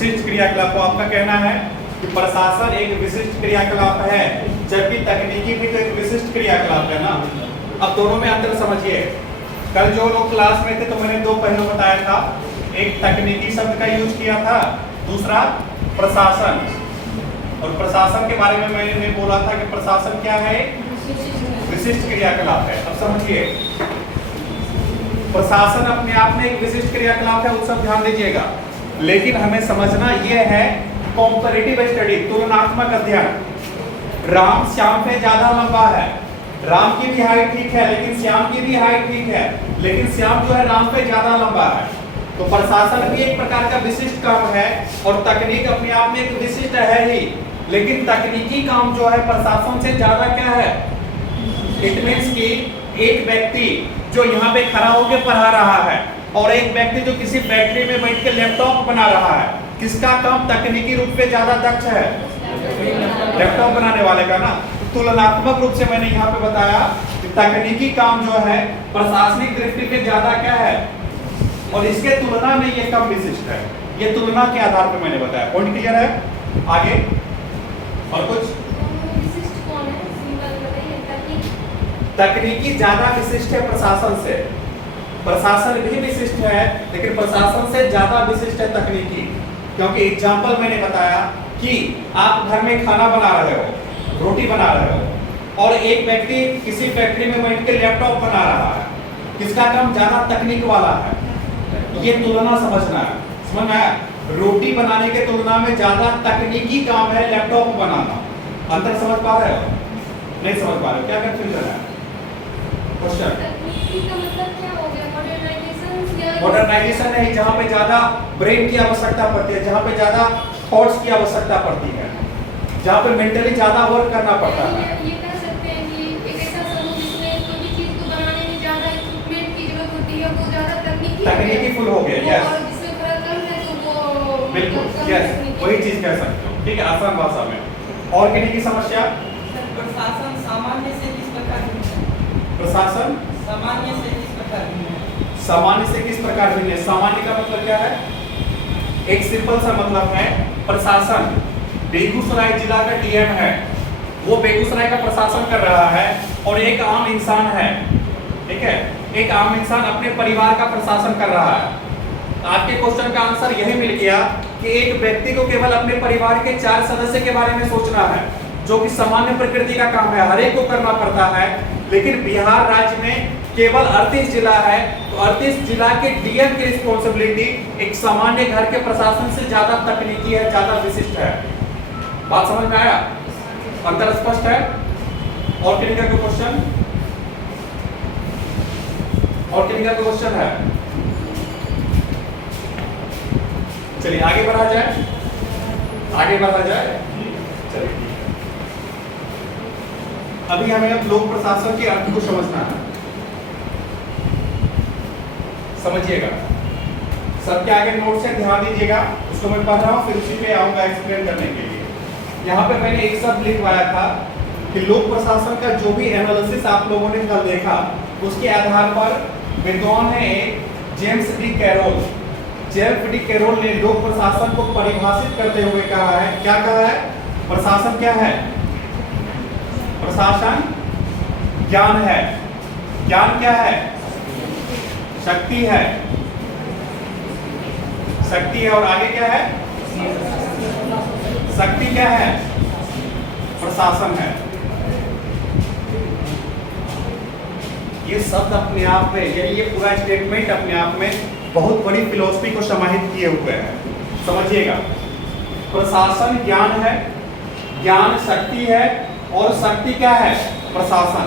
विशिष्ट क्रियाकलाप को आपका कहना है कि प्रशासन एक विशिष्ट क्रियाकलाप है, जबकि तकनीकी भी तो एक विशिष्ट क्रियाकलाप है ना। अब दोनों में अंतर समझिए। कल जो लोग क्लास में थे तो मैंने दो पहलू बताया था, एक तकनीकी शब्द का यूज किया था, दूसरा प्रशासन। और प्रशासन के बारे में मैंने बोला था कि प्रशासन क्या है, विशिष्ट क्रियाकलाप है। अब समझिए, प्रशासन अपने आप में एक विशिष्ट क्रियाकलाप है, वो सब ध्यान दीजिएगा। लेकिन हमें समझना यह है कॉम्पैरेटिव स्टडी, तुलनात्मक अध्ययन। राम श्याम से ज्यादा लंबा है, राम की भी हाइट ठीक है, लेकिन श्याम की भी हाइट ठीक है, लेकिन श्याम जो है राम से ज्यादा लंबा है। तो प्रशासन भी एक प्रकार का विशिष्ट काम है और तकनीक अपने आप में एक विशिष्ट है ही, लेकिन तकनीकी काम जो है प्रशासन से ज्यादा क्या है। इट मीन्स कि एक व्यक्ति जो यहाँ पे खड़ा होकर पढ़ा रहा है और एक व्यक्ति जो किसी फैक्ट्री में बैठ के लैपटॉप बना रहा है, किसका काम तकनीकी रूप से ज्यादा दक्ष है, लैपटॉप बनाने वाले का ना। तुलनात्मक रूप से मैंने यहाँ पे बताया कि तकनीकी काम जो है प्रशासनिक दृष्टि से ज्यादा क्या है और इसके तुलना में ये कम विशिष्ट है। ये तुलना के आधार पर मैंने बताया। पॉइंट क्लियर है? आगे और कुछ? तकनीकी ज्यादा विशिष्ट है प्रशासन से, प्रशासन भी विशिष्ट है लेकिन प्रशासन से ज्यादा विशिष्ट है तकनीकी। क्योंकि एग्जाम्पल मैंने बताया कि आप घर में खाना बना रहे हो, रोटी बना रहे हो, और एक व्यक्ति किसी फैक्ट्री में बैठ के लैपटॉप बना रहा है, किसका काम ज्यादा तकनीक वाला है। ये तुलना समझना है, समझ में आया? रोटी बनाने के तुलना में ज्यादा तकनीकी काम है लैपटॉप बनाना। अंतर समझ पा रहे हो? नहीं समझ पा रहे हो? क्या कंफ्यूजन है? क्वेश्चन मॉडर्नाइजेशन नहीं, जहाँ पे ज्यादा ब्रेन की आवश्यकता पड़ती है, जहाँ पे ज्यादा थॉट्स की आवश्यकता पड़ती है, जहाँ पे मेंटली ज्यादा वर्क करना पड़ता है। ये कह सकते हैं कि एक ऐसा समूह जिसमें कोई भी चीज को बनाने में ज्यादा इक्विपमेंट की जरूरत होती है, वो ज्यादा तकनीकी फुल हो गया। यस, और जिसमें थोड़ा कम है तो वो बिल्कुल यस, वही चीज कह सकते हो। ठीक है, आसान भाषा में। और किन्हीं की समस्या? प्रशासन सामान्य से किस प्रकार भिन्न है? प्रशासन सामान्य से किस प्रकार भिन्न है? सामान्य से किस प्रकार भिन्न है? सामान्य का मतलब क्या है? एक सिंपल सा मतलब है, प्रशासन बेगूसराय जिला का डीएम है, वो बेगूसराय का प्रशासन कर रहा है, और एक आम इंसान है, ठीक है, एक आम इंसान अपने परिवार का प्रशासन कर रहा है। आपके क्वेश्चन का आंसर यही मिल गया कि एक व्यक्ति को केवल अपने परिवार के 4 सदस्य के बारे में सोचना है, जो कि सामान्य प्रकृति का काम है, हर एक को करना पड़ता है। लेकिन बिहार राज्य में केवल 38 जिला है, तो 38 जिला के डीएम की रिस्पॉन्सिबिलिटी एक सामान्य घर के प्रशासन से ज्यादा तकनीकी है, ज्यादा विशिष्ट है। बात समझ में आया? अंतर स्पष्ट है? और किन्हीं का कोई क्वेश्चन? और किन्हीं का कोई क्वेश्चन है? चलिए आगे बढ़ा जाए, आगे बढ़ा जाए। चलिए, अभी हमें लोक प्रशासन के अर्थ को समझना है। समझिएगा, सबके आगे नोट से ध्यान दीजिएगा, उसको मैं पढ़ रहा हूँ, फिर उसी पे आऊंगा एक्सप्लेन करने के लिए। यहाँ पे मैंने एक शब्द लिखवाया था कि लोक प्रशासन का जो भी एनालिसिस आप लोगों ने कल देखा, उसके आधार पर विद्वान है James D Carroll. James D Carroll ने लोक प्रशासन को परिभाषित करते हुए कहा है, क्या कहा है? प्रशासन क्या है? प्रशासन ज्ञान है। ज्ञान क्या है? शक्ति है। शक्ति है, और आगे क्या है? शक्ति क्या है? प्रशासन है। ये शब्द अपने आप में, यानी ये पूरा स्टेटमेंट अपने आप में बहुत बड़ी फिलॉसफी को समाहित किए हुए है। समझिएगा, प्रशासन ज्ञान है, ज्ञान शक्ति है, और शक्ति क्या है? प्रशासन।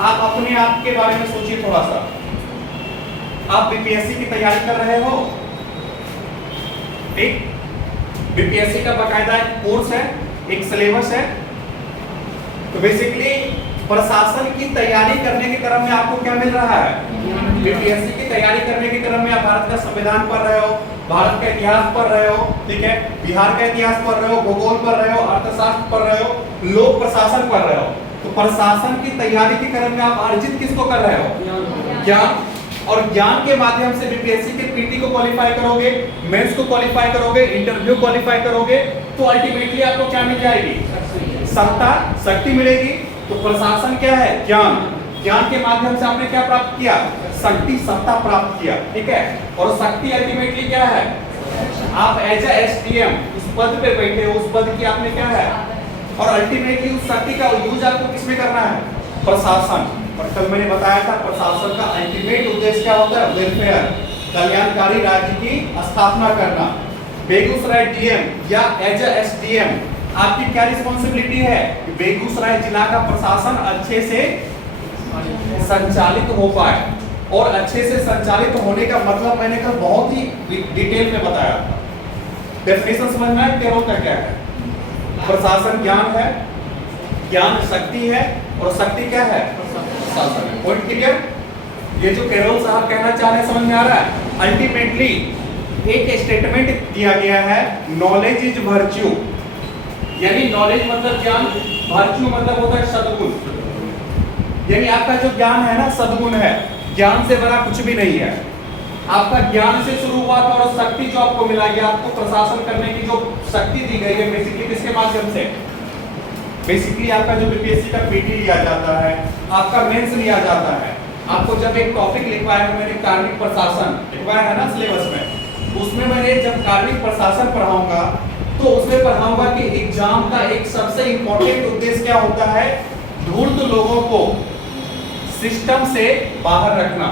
आप अपने आप के बारे में सोचिए थोड़ा सा। आप बीपीएससी की तैयारी कर रहे हो, ठीक? बीपीएससी का बाकायदा एक कोर्स है, एक सिलेबस है। तो बेसिकली प्रशासन की तैयारी करने के क्रम में आपको क्या मिल रहा है? बीपीएससी की तैयारी करने के क्रम में आप भारत का संविधान पढ़ रहे हो, भारत का इतिहास पढ़ रहे हो, ठीक है, बिहार का इतिहास पढ़ रहे हो, भूगोल पढ़ रहे हो, अर्थशास्त्र पढ़ रहे हो, लोक प्रशासन पढ़ रहे हो। तो प्रशासन की तैयारी के क्रम में आप अर्जित किसको कर रहे हो? ज्ञान। और ज्ञान के माध्यम से बीपीएससी के पीटी को क्वालिफाई करोगे, मेंस को क्वालिफाई करोगे, इंटरव्यू क्वालिफाई करोगे, तो अल्टीमेटली आपको क्या मिल जाएगी? सत्ता, शक्ति मिलेगी। तो प्रशासन क्या है? ज्ञान। ज्ञान के माध्यम से आपने क्या प्राप्त किया? शक्ति, सत्ता प्राप्त किया, ठीक है। और शक्ति अल्टीमेटली क्या है? आप एज ए एसडीएम उस पद पे बैठे हो, उस पद की आपने क्या है, और अल्टीमेटली उस शक्ति का यूज आपको किसमें करना है? प्रशासन। और कल मैंने बताया था प्रशासन का अल्टीमेट उद्देश्य क्या होता है? वेलफेयर, कल्याणकारी राज्य की स्थापना करना। बेगूसराय डीएम या एज ए एसडीएम आपकी क्या रिस्पॉन्सिबिलिटी है? बेगूसराय जिला का प्रशासन अच्छे से संचालित हो पाए। और अच्छे से संचालित होने का मतलब मैंने कल बहुत ही डिटेल में बताया था। डेफिनेशन समझना है पेरोल का क्या है? प्रशासन ज्ञान है, ज्ञान शक्ति है, और शक्ति क्या है? प्रशासन। Point clear? ये जो पेरोल साहब कहना चाह रहे हैं समझ में आ रहा है? अल्टीमेटली एक स्टेटमेंट दिया गया है, नॉलेज इज वर्च्यू, यानी नॉलेज मतलब ज्ञान, वर्च्यू मतलब होता है सद्गुण। यानी आपका जो ज्ञान है ना, सद्गुण है। ज्ञान से बड़ा कुछ भी नहीं है। आपका ज्ञान से शुरू हुआ था, और शक्ति जो आपको मिला, ये आपको प्रशासन करने की जो शक्ति दी गई है बेसिकली किसके माध्यम से? बेसिकली आपका जो बीपीएससी का पीटी लिया जाता है, आपका मेंस लिया जाता है, आपको जब एक टॉपिक लिखवाया है, मैंने कार्मिक प्रशासन लिखवाया है ना सिलेबस में, उसमें मैंने जब कार्मिक प्रशासन पढ़ाऊंगा तो उसमें पढ़ाऊंगा कि एग्जाम का एक सबसे इंपॉर्टेंट उद्देश्य क्या होता है? धूर्त लोगों को सिस्टम से बाहर रखना।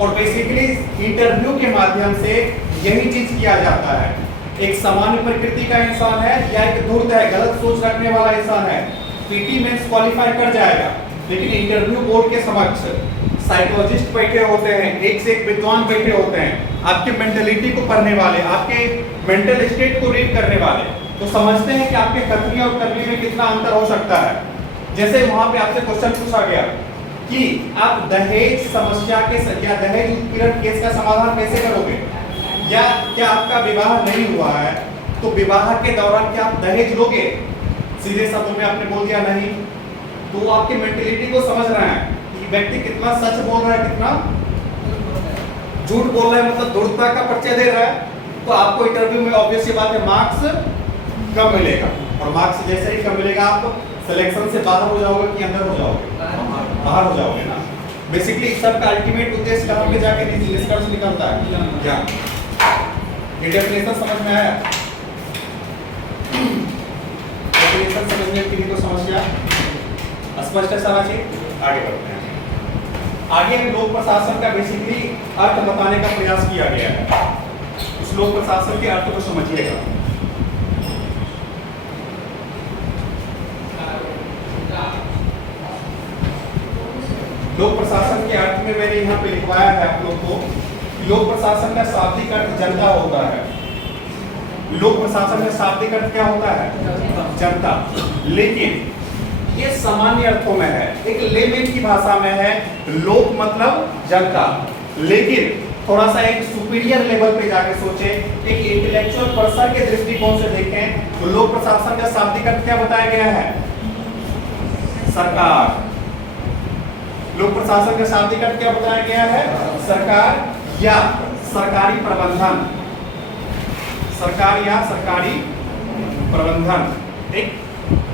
और बेसिकली इंटरव्यू के माध्यम से यही चीज किया जाता है। एक सामान्य प्रकृति का इंसान है या एक धूर्त है, गलत सोच रखने वाला इंसान है, पीटी मेंस क्वालिफाई कर जाएगा, लेकिन इंटरव्यू बोर्ड के समक्ष साइकोलॉजिस्ट बैठे होते हैं, एक से एक विद्वान बैठे होते हैं, आपके मेंटलिटी को पढ़ने वाले, आपके मेंटल स्टेट को रीड करने वाले, तो समझते हैं कि आपके कथनी और करनी में कितना अंतर हो सकता है। जैसे वहां पे आपसे क्वेश्चन पूछा गया कि आप दहेज समस्या के या दहेज उत्पीड़न केस का समाधान कैसे करोगे, या क्या आपका विवाह नहीं हुआ है तो विवाह के दौरान क्या आप दहेज लोगे? सीधे शब्दों में आपने बोल दिया नहीं, तो वो आपकी मेंटलिटी को समझ रहे हैं कि व्यक्ति कितना सच बोल रहा है, कितना झूठ बोल रहा है, मतलब धूर्तता का परिचय दे रहा है। तो आपको इंटरव्यू में ऑब्वियस सी बात है मार्क्स कम मिलेगा, और मार्क्स जैसे ही कम मिलेगा आप सिलेक्शन से बाहर हो जाओगे कि अंदर हो जाओगे? बाहर हो जाओगे ना। बेसिकली सबका अल्टीमेट उद्देश्य कहां पे जाके निष्कर्ष निकलता है? क्या ये डेफिनेशन समझ में आया? डेफिनेशन समझने के लिए तो समस्या स्पष्ट है सारा चीज। आगे बढ़ते हैं। आगे लोक प्रशासन का बेसिकली अर्थ बताने का प्रयास किया गया है। उस लोक प्रशासन के अर्थ को समझिएगा। लोक प्रशासन के अर्थ में मैंने यहाँ पे लिखवाया है आप लोग को, लोक प्रशासन का शाब्दिक अर्थ जनता होता है। लोक प्रशासन का शाब्दिक अर्थ क्या होता है? जनता। लेकिन ये सामान्य अर्थों में है, एक लेमैन की भाषा में है, लोक मतलब जनता। लेकिन थोड़ा सा एक सुपीरियर लेवल पे जाके सोचे, एक इंटेलेक्चुअल पर्सन के दृष्टिकोण से देखें तो लोक प्रशासन का शाब्दिक अर्थ क्या बताया गया है? सरकार। लोक प्रशासन का शाब्दिक अर्थ क्या बताया गया है? सरकार या सरकारी प्रबंधन। सरकार या सरकारी प्रबंधन, ठीक?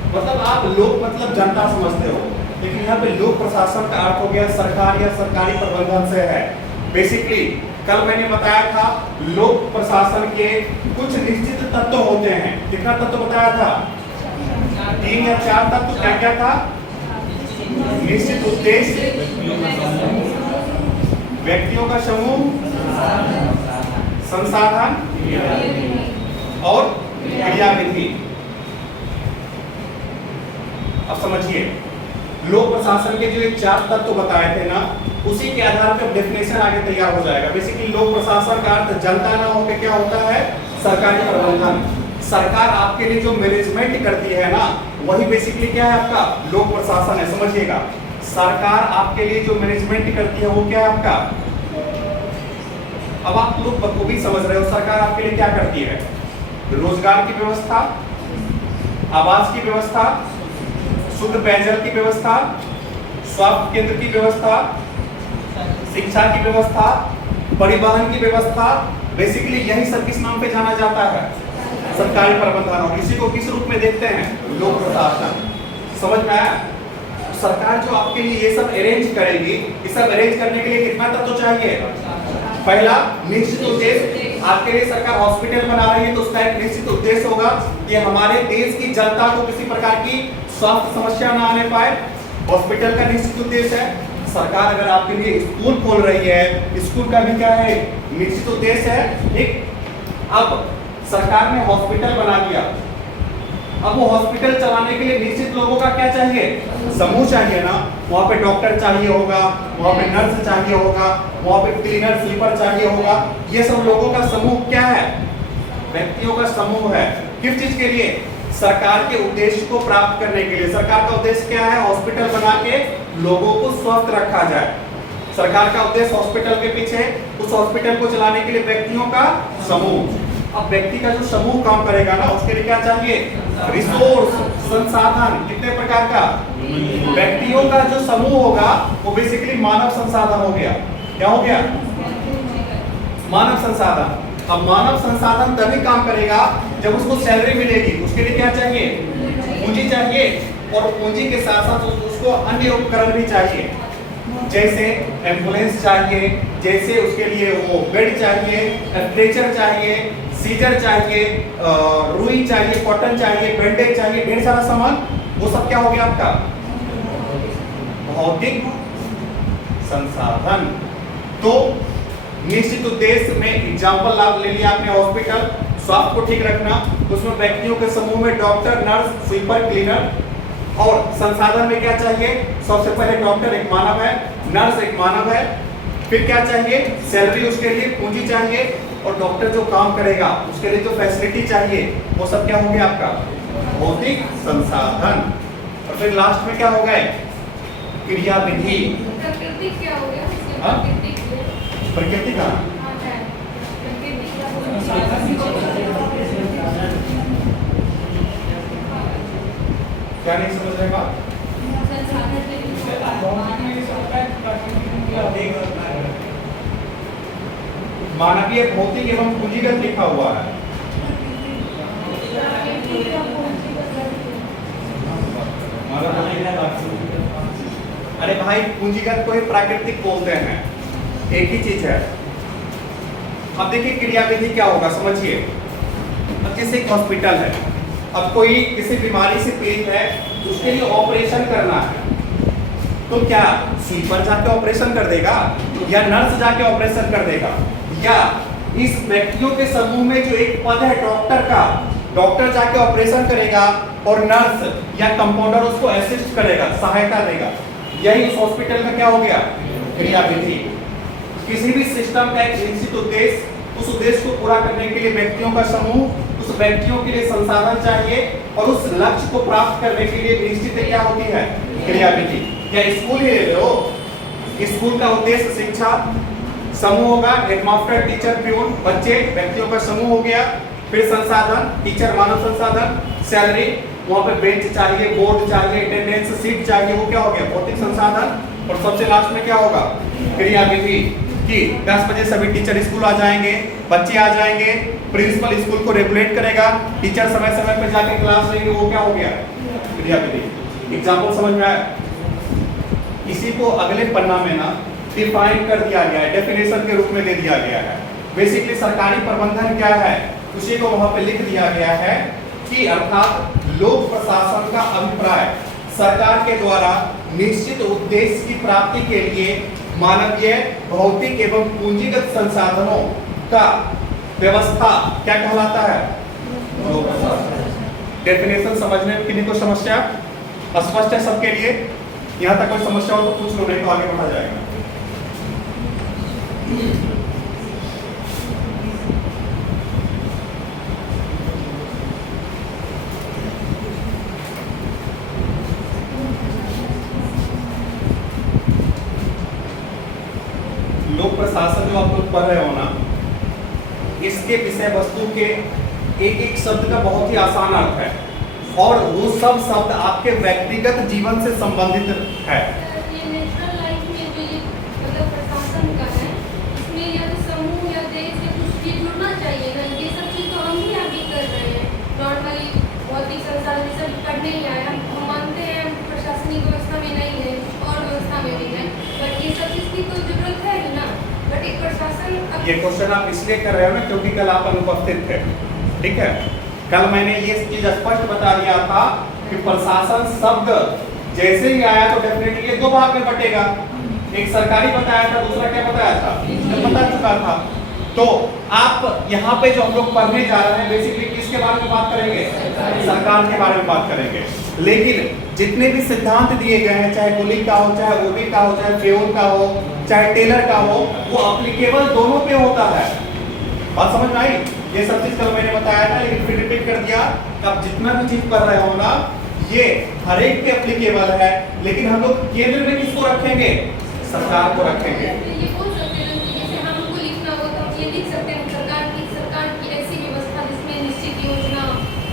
मतलब आप लोक मतलब जनता समझते हो, लेकिन यहाँ पे लोक प्रशासन का अर्थ हो गया सरकार या सरकारी प्रबंधन से है। बेसिकली कल मैंने बताया था लोक प्रशासन के कुछ निश्चित तत्व होते हैं। कितना तत्व बताया था? 3 या 4 तत्व। क्या क्या था? निश्चित उद्देश्य, व्यक्तियों का समूह, संसाधन और क्रियाविधि। अब समझिए, लोक प्रशासन के जो एक 4 तत्व बताए थे ना, उसी के आधार पर डेफिनेशन आगे तैयार हो जाएगा। बेसिकली लोक प्रशासन का अर्थ जनता ना होकर क्या होता है? सरकारी प्रबंधन। सरकार आपके लिए जो मैनेजमेंट करती है ना, वही बेसिकली क्या है? आपका लोक प्रशासन है। समझिएगा, सरकार आपके लिए जो मैनेजमेंट करती है वो क्या है? आपका। अब आप लोग बखूबी समझ रहे हो सरकार आपके लिए क्या करती है? रोजगार की व्यवस्था, आवास की व्यवस्था, शुद्ध पेयजल की व्यवस्था, स्वास्थ्य केंद्र की व्यवस्था, शिक्षा की व्यवस्था, परिवहन की व्यवस्था, बेसिकली यही सब किस नाम पे जाना जाता है? सरकारी प्रबंधन। और इसी को किस रूप में देखते हैं? लोक प्रशासन। समझ में आया? सरकार जो आपके लिए ये सब अरेंज करेगी, ये सब अरेंज करने के लिए कितना तत्व तो चाहिए? पहला, निश्चित उद्देश्य। आपके लिए सरकार हॉस्पिटल बना रही है तो उसका एक निश्चित उद्देश्य होगा कि हमारे देश की जनता को किसी प्रकार की स्वास्थ्य समस्या ना आने पाए। हॉस्पिटल का निश्चित उद्देश्य है। सरकार अगर आपके लिए स्कूल खोल रही है, स्कूल का भी क्या है? निश्चित उद्देश्य है। ठीक। अब सरकार ने हॉस्पिटल बना दिया, अब वो हॉस्पिटल चलाने के लिए निश्चित लोगों का क्या चाहिए? समूह चाहिए ना। वहाँ पे डॉक्टर चाहिए होगा, वहाँ पे नर्स चाहिए होगा, वहाँ पे क्लीनर स्वीपर चाहिए होगा। ये सब लोगों का समूह क्या है? व्यक्तियों का समूह है। किस चीज के लिए? सरकार के उद्देश्य को प्राप्त करने के लिए। सरकार का उद्देश्य क्या है? हॉस्पिटल बना के लोगों को स्वस्थ रखा जाए। सरकार का उद्देश्य हॉस्पिटल के पीछे, उस हॉस्पिटल को चलाने के लिए व्यक्तियों का समूह। अब व्यक्ति का जो समूह काम करेगा ना, उसके लिए क्या चाहिए? रिसोर्स, संसाधन। कितने प्रकार का? व्यक्तियों का जो समूह होगा वो बेसिकली मानव संसाधन हो गया। क्या हो गया? मानव संसाधन। अब मानव संसाधन तभी काम करेगा जब उसको सैलरी मिलेगी। उसके लिए क्या चाहिए? पूंजी चाहिए। और पूंजी के साथ साथ उसको अन्य उपकरण भी चाहिए, जैसे एम्बुलेंस चाहिए, जैसे उसके लिए वो बेड चाहिए, स्ट्रेचर चाहिए, सीजर चाहिए, रुई चाहिए, कॉटन चाहिए, बैंडेज चाहिए, ढेर सारा सामान। वो सब क्या हो गया आपका? भौतिक संसाधन। तो निश्चित उद्देश्य में एग्जाम्पल आप ले लिया आपने, हॉस्पिटल, स्वास्थ्य को ठीक रखना, उसमें व्यक्तियों के समूह में डॉक्टर, नर्स, स्वीपर, क्लीनर। और संसाधन में क्या चाहिए? सबसे पहले डॉक्टर एक मानव है, नर्स एक मानव है, फिर क्या चाहिए? सैलरी, उसके लिए पूंजी चाहिए, और डॉक्टर जो काम करेगा उसके लिए जो फैसिलिटी चाहिए, वो सब क्या हो गया आपका? भौतिक संसाधन। और फिर लास्ट में क्या हो गए? क्रिया विधि। प्रकृति क्या हो गया? हाँ? प्रकृति प्रकृति का क्या नहीं समझ रहे बात? मानवीय, भौतिक एवं पूंजीगत लिखा हुआ है। अरे भाई, पूंजीगत को ही प्राकृतिक बोलते हैं, एक ही चीज है। अब देखिए क्रियाविधि क्या होगा, समझिए। अब जैसे एक हॉस्पिटल है, अब कोई किसी बीमारी से पीड़ित है, उसके लिए ऑपरेशन करना है, तो क्या स्वीपर जाके ऑपरेशन कर देगा, या नर्स जाके ऑपरेशन कर देगा, या इस व्यक्तियों के समूह में जो एक पद है डॉक्टर का, डॉक्टर जाके ऑपरेशन करेगा और नर्स या कंपाउंडर उसको असिस्ट करेगा, सहायता देगा। यही उस हॉस्पिटल में क्या हो गया? क्रियाविधि। किसी भी सिस्टम का एक निश्चित उद्देश्य, उस उद्देश्य को पूरा करने के लिए व्यक्तियों का समूह, उस व्यक्तियों के लिए संसाधन चाहिए, और उस लक्ष्य को प्राप्त करने के लिए निश्चित क्या होती है? क्रियाविधि। या स्कूल ही ले लो, स्कूल का उद्देश्य शिक्षा, समूह होगा हेडमास्टर, टीचर, प्यून, बच्चे, व्यक्तियों का समूह हो गया। फिर संसाधन, टीचर मानव संसाधन, सैलरी, वहां पे बेंच चाहिए, बोर्ड चाहिए, अटेंडेंस सीट चाहिए, वो क्या हो गया? भौतिक संसाधन। और सबसे लास्ट में क्या होगा? क्रियाविधि कि 10 बजे सभी टीचर स्कूल आ जाएंगे, बच्चे आ जाएंगे, प्रिंसिपल स्कूल को रेगुलेट करेगा, टीचर समय समय पर जाके क्लास लेंगे, वो क्या हो गया? क्रियाविधि। एग्जाम्पल समझ में आया? इसी को अगले पन्ना में ना डिफाइन कर दिया गया है, डेफिनेशन के रूप में दे दिया गया है। बेसिकली सरकारी प्रबंधन क्या है उसी को वहां पे लिख दिया गया है कि अर्थात लोक प्रशासन का अभिप्राय सरकार के द्वारा निश्चित उद्देश्य की प्राप्ति के लिए मानवीय, भौतिक एवं पूंजीगत संसाधनों का व्यवस्था क्या कहलाता है? लोक प्रशासन। डेफिनेशन समझने में किन्हीं को समस्या? स्पष्ट है सबके लिए? यहाँ तक कोई समस्या हो तो पूछ लो, नहीं तो आगे बढ़ा जाएगा। लोक प्रशासन जो आप लोग पढ़ रहे हो ना, इसके विषय वस्तु के एक एक शब्द का बहुत ही आसान अर्थ है, और वो सब शब्द आपके व्यक्तिगत जीवन से संबंधित है। ये नेचुरल लाइफ में जो ये मतलब प्रशासन नहीं आया। हम मानते हैं प्रशासनिक व्यवस्था में नहीं है और व्यवस्था में भी है, बट ये सब चीज़ की तो जरूरत है ही ना। बट एक प्रशासन ये क्वेश्चन आप इसलिए कर रहे हो ना क्योंकि कल आप अनुपस्थित थे, ठीक है। कल मैंने ये चीज स्पष्ट बता दिया था कि प्रशासन शब्द जैसे ही आया तो डेफिनेटली ये दो भाग में बटेगा। एक सरकारी बताया था, दूसरा क्या बताया था, बता चुका था। तो आप यहाँ पे जो हम लोग पढ़ने जा रहे हैं बेसिकली किसके बारे में बात करेंगे, सरकार के बारे में बात करेंगे। लेकिन जितने भी सिद्धांत दिए गए हैं, चाहे कुली का हो, चाहे ओबी का हो, चाहे फेयोल का हो, चाहे टेलर का हो, वो अप्लीकेबल दोनों पे होता है। बात समझ में आई? ये सब चीज कल मैंने बताया था लेकिन फिर रिपीट कर दिया कि आप जितना भी चीज पढ़ रहे हो ना ये हर एक पे अप्लीकेबल है। लेकिन हम लोग केंद्र में किसको रखेंगे, सरकार को रखेंगे। ये बोल सकते हैं कि जैसे हमको लिखना हो तो हम ये लिख सकते हैं सरकार की ऐसी व्यवस्था जिसमें निश्चित योजना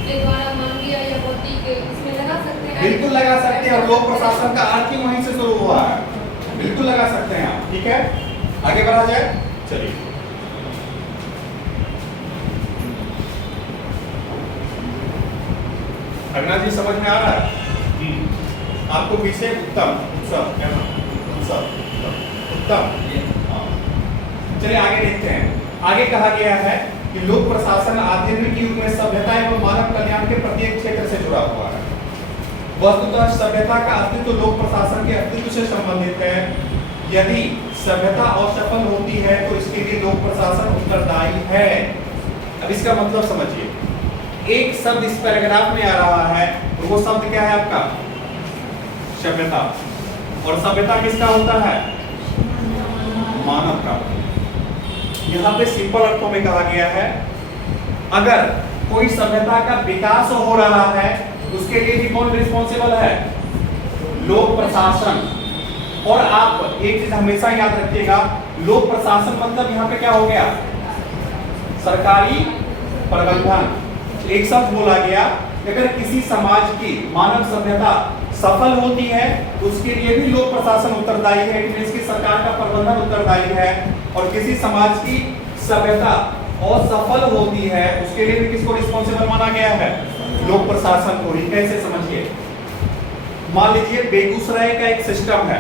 के द्वारा मानवीय या भौतिक इसमें लगा सकते हैं। बिल्कुल लगा सकते हैं और लोक प्रशासन का अर्थ ही वहीं से शुरू हुआ है। बिल्कुल लगा सकते हैं आप, ठीक है। आगे बढ़ा जाए, चलिए। अगला जी समझ में आ रहा है? आपको विषय उत्तम उत्सव क्या नाम? उत्तम। हाँ। चलिए आगे देखते हैं। आगे कहा गया है कि लोक प्रशासन आधुनिक युग में सभ्यता एवं मानव कल्याण के प्रत्येक क्षेत्र से जुड़ा हुआ है। वस्तुतः सभ्यता का अस्तित्व लोक प्रशासन के अस्तित्व से संबंधित है। यदि सभ्यता असफल होती है तो इसके लिए लोक प्रशासन उत्तरदायी है। अब इसका मतलब समझिए। एक शब्द इस पैराग्राफ में आ रहा है, तो वो शब्द क्या है आपका, सभ्यता। और सभ्यता किसका होता है, मानव का। यहाँ पे सिंपल अर्थों में कहा गया है अगर कोई सभ्यता का विकास हो रहा है उसके लिए भी कौन रिस्पॉन्सिबल है, लोक प्रशासन। और आप एक चीज हमेशा याद रखिएगा, लोक प्रशासन मतलब यहाँ पे क्या हो गया, सरकारी प्रबंधन। एक शब्द बोला गया कि अगर किसी समाज की मानव सभ्यता सफल होती है उसके लिए भी लोक प्रशासन उत्तरदायी है, इसकी सरकार का प्रबंधन उत्तरदायी है। और किसी समाज की सभ्यता असफल होती है उसके लिए भी किसको रिस्पॉन्सिबल माना गया है, लोक प्रशासन को ही। कैसे समझिए, मान लीजिए बेगूसराय का एक सिस्टम है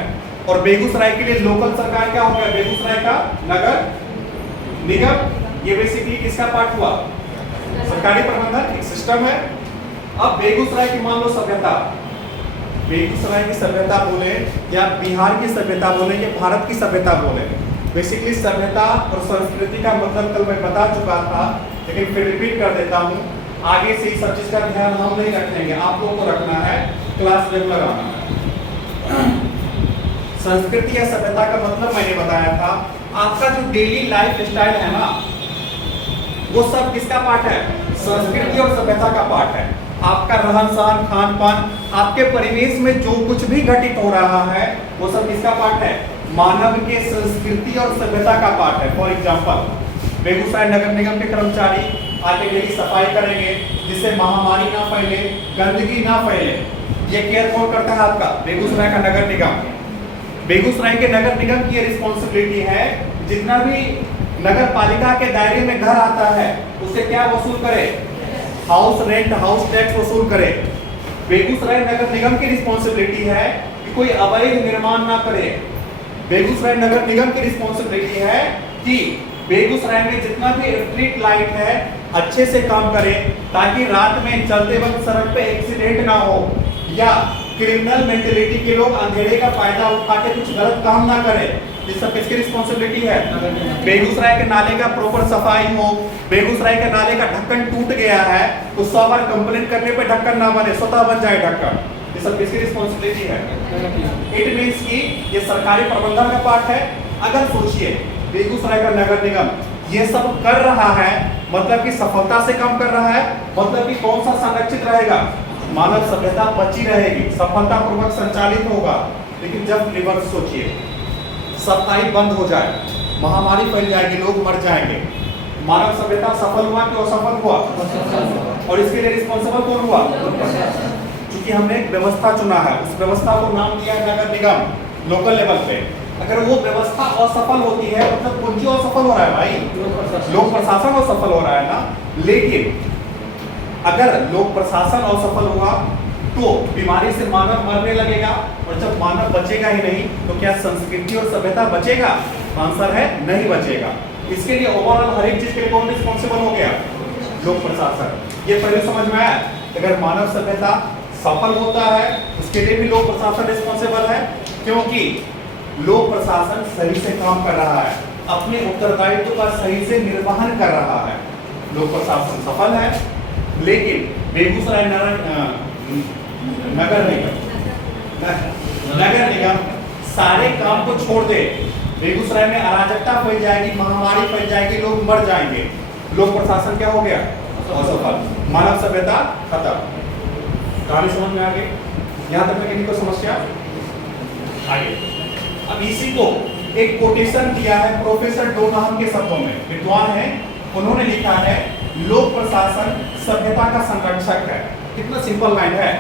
और बेगूसराय के लिए लोकल सरकार क्या हो गया, बेगूसराय का नगर निगम। ये बेसिकली किसका पार्ट हुआ, सरकारी प्रबंधन, एक सिस्टम है। अब बेगूसराय की मान लो सभ्यता, बेगूसराय की सभ्यता बोले या बिहार की सभ्यता बोले या भारत की सभ्यता बोले, बेसिकली सभ्यता और संस्कृति का मतलब कल मैं बता चुका था लेकिन फिर रिपीट कर देता हूँ। आगे से इस सब चीज का ध्यान हम नहीं रखेंगे, आप लोगों को रखना है, क्लास रेगुलर आना है। संस्कृति या सभ्यता का मतलब मैंने बताया था, आपका जो डेली लाइफ स्टाइल है ना वो सब किसका पार्ट है, संस्कृति और सभ्यता का पार्ट है। आपका रहन सहन, खान पान, आपके परिवेश में जो कुछ भी घटित हो रहा है वो सब किसका पार्ट है, मानव के संस्कृति और सभ्यता का पार्ट है। फॉर एग्जाम्पल बेगूसराय नगर निगम के कर्मचारी आके डेली सफाई करेंगे जिससे महामारी ना फैले, गंदगी ना फैले। ये केयर कौन करता है, आपका बेगूसराय का नगर निगम। बेगूसराय के नगर निगम की रिस्पॉन्सिबिलिटी है जितना भी नगर पालिका के दायरे में घर आता है उसे क्या वसूल करे, हाउस रेंट, हाउस टैक्स वसूल करे। बेगूसराय नगर निगम की रिस्पॉन्सिबिलिटी है कि कोई अवैध निर्माण ना करे। बेगूसराय नगर निगम की रिस्पॉन्सिबिलिटी है कि बेगूसराय में जितना भी स्ट्रीट लाइट है अच्छे से काम करे ताकि रात में चलते वक्त सड़क पे एक्सीडेंट ना हो या क्रिमिनल मेंटेलिटी के लोग अंधेरे का फायदा उठा के कुछ गलत काम ना करें। ये सब किसकी रिस्पॉन्सिबिलिटी है, बेगूसराय के नाले का प्रॉपर सफाई हो, बेगूसराय के नाले का ढक्कन टूट गया है तो 100 बार कंप्लेंट करने पे ढक्कन ना बने, स्वतः बन जाए ढक्कन। ये सब किसकी रिस्पॉन्सिबिलिटी है, इट मींस कि ये सरकारी प्रबंधन का पार्ट है। अगर सोचिए बेगूसराय का नगर निगम ये सब कर रहा है मतलब कि सफलता से काम कर रहा है, मतलब कि कौन सा संरक्षित रहेगा, मानव सभ्यता बची रहेगी, सफलतापूर्वक संचालित होगा। लेकिन जब रिवर्स सोचिए, सफाई बंद हो जाए, महामारी फैल जाएगी, लोग मर जाएंगे, मानव सभ्यता सफल हुआ कि असफल हुआ, और इसके लिए रिस्पॉन्सिबल कौन हुआ, क्योंकि हमने एक व्यवस्था चुना है, उस व्यवस्था को नाम दिया है नगर निगम लोकल लेवल पे। अगर वो व्यवस्था असफल होती है मतलब कौन सी असफल हो रहा है भाई, लोक प्रशासन असफल हो रहा है ना। लेकिन अगर लोक प्रशासन असफल हुआ तो बीमारी से मानव मरने लगेगा, और जब मानव बचेगा ही नहीं तो क्या संस्कृति और सभ्यता बचेगा? आंसर है नहीं बचेगा। इसके लिए ओवरऑल हर एक चीज के लिए कौन रिस्पॉन्सिबल हो गया? लोक प्रशासन। ये पहले समझ में आया? अगर मानव सभ्यता सफल होता है उसके लिए भी लोक प्रशासन रिस्पॉन्सिबल है, क्योंकि लोक प्रशासन सही से काम कर रहा है, अपने उत्तरदायित्व का सही से निर्वहन कर रहा है। लोक प्रशासन सफल है, लेकिन बेगूसराय नगर निगम सारे काम को छोड़ दे, बेगूसराय में अराजकता फैल जाएगी, महामारी फैल जाएगी, लोग मर जाएंगे। लोक प्रशासन क्या हो गया? असफल। मानव सभ्यता खत्म। कहानी समझ में आ गई? यहां तक में किसी को समस्या? आगे अब इसी को एक कोटेशन दिया है प्रोफेसर डोनाहम के शब्दों में, विद्वान है, उन्होंने लिखा है लोक प्रशासन सभ्यता का संरक्षक है। कितना सिंपल लाइन है।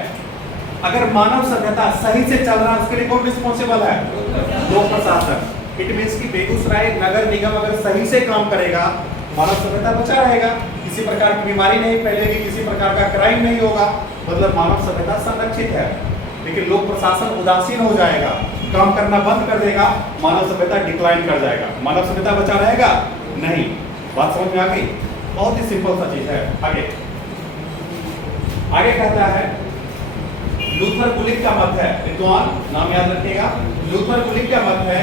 अगर मानव सभ्यता सही से चल रहा है उसके लिए कौन रिस्पॉन्सिबल है? लोक प्रशासन। इट मींस कि बेगूसराय नगर निगम अगर सही से काम करेगा, मानव सभ्यता बचा रहेगा, किसी प्रकार की बीमारी नहीं फैलेगी, किसी प्रकार का क्राइम नहीं होगा, मतलब मानव सभ्यता संरक्षित है। लेकिन लोक प्रशासन उदासीन हो जाएगा, काम करना बंद कर देगा, मानव सभ्यता डिक्लाइन कर जाएगा। मानव सभ्यता बचा रहेगा? नहीं। बात समझ में आ गई? बहुत ही सिंपल सा चीज है। आगे कहता है लूथर गुलिक का मत है, विद्वान नाम याद रखिएगा, लूथर गुलिक का मत है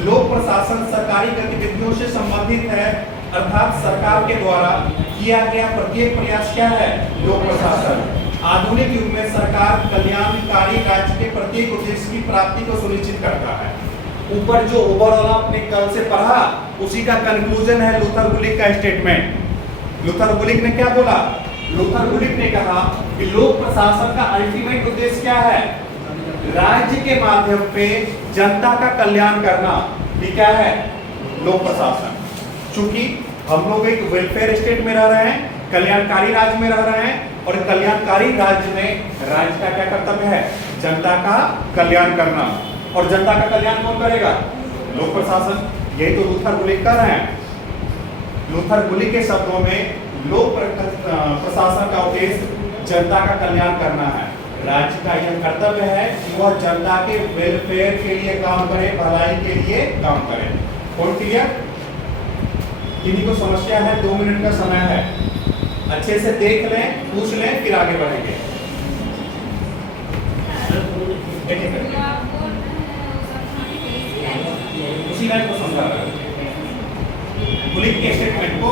लोक प्रशासन सरकारी गतिविधियों से संबंधित है, अर्थात सरकार के द्वारा किया गया प्रत्येक प्रयास क्या है? लोक प्रशासन। आधुनिक युग में सरकार कल्याणकारी राज्य के प्रत्येक उद्देश्य की प्राप्ति को सुनिश्चित करता है। ऊपर जो ओवरऑल आपने कल से पढ़ा उसी का कंक्लूजन है लूथर गुलिक का स्टेटमेंट। लूथर गुलिक ने क्या बोला? लूथर गुलिक ने कहा कि लोक प्रशासन का अल्टीमेट उद्देश्य क्या है? राज्य के माध्यम पे जनता का कल्याण करना। ये क्या है? लोक प्रशासन। चूंकि हम लोग एक वेलफेयर स्टेट में रह रहे हैं, कल्याणकारी राज्य में रह रहे हैं, और कल्याणकारी राज्य में राज्य का क्या कर्तव्य है? जनता का कल्याण करना। और जनता का कल्याण कौन करेगा? लोक प्रशासन। यही तो लूथर गुलिक कर रहे हैं। लूथर गुलिक के शब्दों में लोक प्रशासन का उद्देश्य जनता का कल्याण करना है। राज्य का यह कर्तव्य है कि वह जनता के वेलफेयर के लिए काम करे, भलाई के लिए काम करे। कौन क्लियर? किन्हीं को समस्या है? 2 मिनट का समय है, अच्छे से देख लें, पूछ लें, फिर आगे बढ़ेंगे। उसी लाइन को समझा रहा है। गुलिक के स्टेटमेंट को,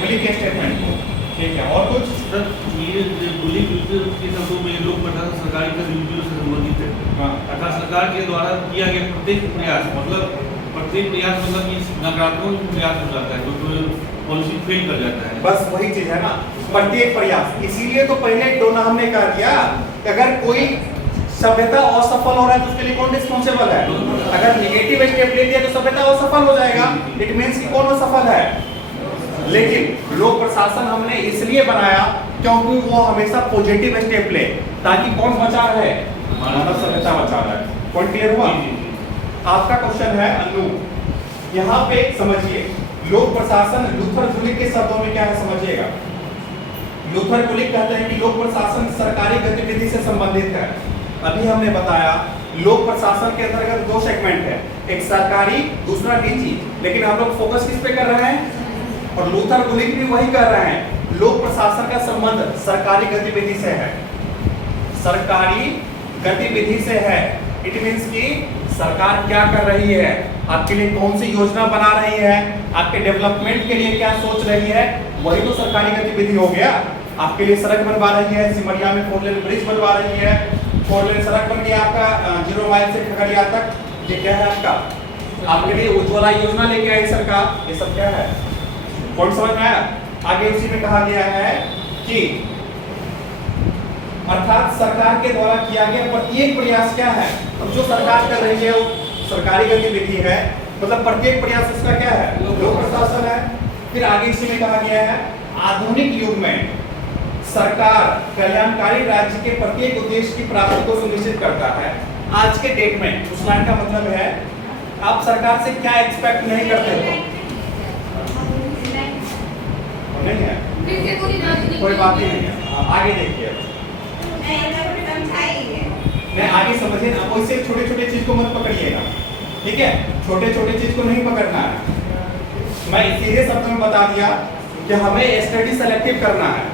गुलिक के स्टेटमेंट को, ठीक है। और कुछ? सर ये गुलिक के शब्दों में लोक प्रशासन सरकारी गतिविधियों से संबंधित है, अर्थात सरकार के द्वारा किया गया प्रत्येक प्रयास, मतलब प्रत्येक प्रयास मतलब कि नकारात्मक प्रयास हो जाता है, जो पॉलिसी फेल कर जाता है। बस वही चीज है ना, प्रत्येक प्रयास। इसीलिए तो पहले डोनाहम ने कहा दिया कि अगर कोई सभ्यता असफल हो रहा है तो उसके लिए कौन रिस्पॉन्सिबल है? अगर निगेटिव स्टेप ले लिया तो सभ्यता असफल हो जाएगा। इट मींस कि कौन असफल है? लेकिन लोक प्रशासन हमने इसलिए बनाया क्योंकि वो हमेशा पॉजिटिव स्टेप ले, ताकि कौन बचा रहे? मानव सभ्यता बचा रहा है। पॉइंट क्लियर हुआ? आपका क्वेश्चन है अन्नू, यहाँ पे समझिए लोक प्रशासन लूथर गुलिक के शब्दों में क्या है समझिएगा। लूथर गुलिक कहते हैं कि लोक प्रशासन सरकारी गतिविधि से संबंधित है। अभी हमने बताया लोक प्रशासन के अंतर्गत 2 सेगमेंट है, एक सरकारी, दूसरा निजी, लेकिन हम लोग फोकस किस पे कर रहे हैं? और लूथर गुलिक भी वही कर रहे हैं, लोक प्रशासन का संबंध सरकारी गतिविधि से है, सरकारी गतिविधि से है। इट मींस कि सरकार क्या कर रही है, आपके लिए कौन सी योजना बना रही है, आपके डेवलपमेंट के लिए क्या सोच रही है, वही तो सरकारी गतिविधि हो गया। आपके लिए सड़क बनवा रही है, सिमरिया में 4 लेन ब्रिज बनवा रही है, 4 लेन सड़क बन गया आपका 0 माइल से खगड़िया तक। ये क्या है आपका? आपके लिए उज्ज्वला योजना लेके आई सरकार। ये सब क्या है? कौन समझ में आया? आगे उसी में कहा गया है कि अर्थात सरकार के द्वारा किया गया प्रत्येक प्रयास क्या है? अब जो सरकार कर रही है वो सरकारी गतिविधि है, मतलब प्रत्येक प्रयास उसका क्या है? लोक प्रशासन है। फिर आगे इसी में कहा गया है आधुनिक युग में सरकार कल्याणकारी राज्य के प्रत्येक उद्देश्य की प्राप्ति को सुनिश्चित करता है। आज के डेट में उस लाइन का मतलब है आप सरकार से क्या एक्सपेक्ट नहीं करते हो? नहीं है, कोई बात ही नहीं है। आगे देखिए, मैं आगे समझिए ना, वो इससे छोटे छोटे चीज को मत पकड़िएगा, ठीक है? छोटे छोटे चीज को नहीं पकड़ना है। मैं सीधे शब्द में बता दिया कि हमें स्टडी सेलेक्टिव करना है,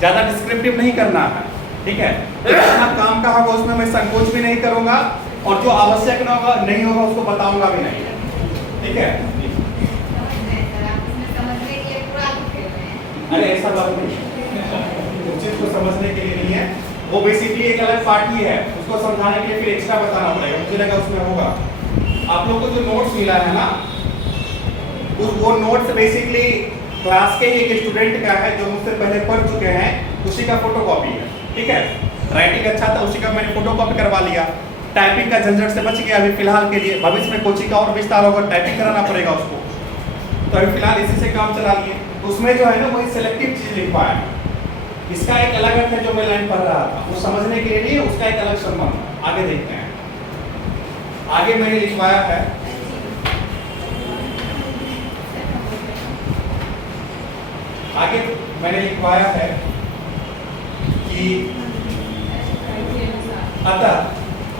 ज्यादा डिस्क्रिप्टिव नहीं करना है, ठीक है? जितना काम का होगा उसमें मैं संकोच भी नहीं करूंगा, और जो आवश्यक ना होगा नहीं होगा उसको बताऊंगा भी नहीं, ठीक है? अरे ऐसा बात नहीं, उस चीज को समझने के लिए नहीं है, वो बेसिकली एक अलग पार्ट ही है, उसको समझाने के लिए फिर एक्स्ट्रा बताना पड़ेगा, मुझे लगा उसमें होगा। आप लोग को जो नोट्स मिला है ना, वो नोट्स बेसिकली क्लास के एक स्टूडेंट का है जो मुझसे पहले पढ़ चुके हैं, उसी का फोटोकॉपी है, ठीक है? राइटिंग अच्छा था, उसी का मैंने फोटोकॉपी करवा लिया, टाइपिंग का झंझट से बच गया अभी फिलहाल के लिए। भविष्य में कोचिंग का और विस्तार होगा, टाइपिंग कराना पड़ेगा उसको, तो अभी फिलहाल इसी से काम चला लिए। उसमें जो है ना वही सिलेक्टिव चीज लिख पाया, इसका एक अलग अर्थ है जो मैं लाइन पढ़ रहा था, वो समझने के लिए नहीं, उसका एक अलग संबंध। आगे देखते हैं, आगे मैंने लिखवाया है कि अतः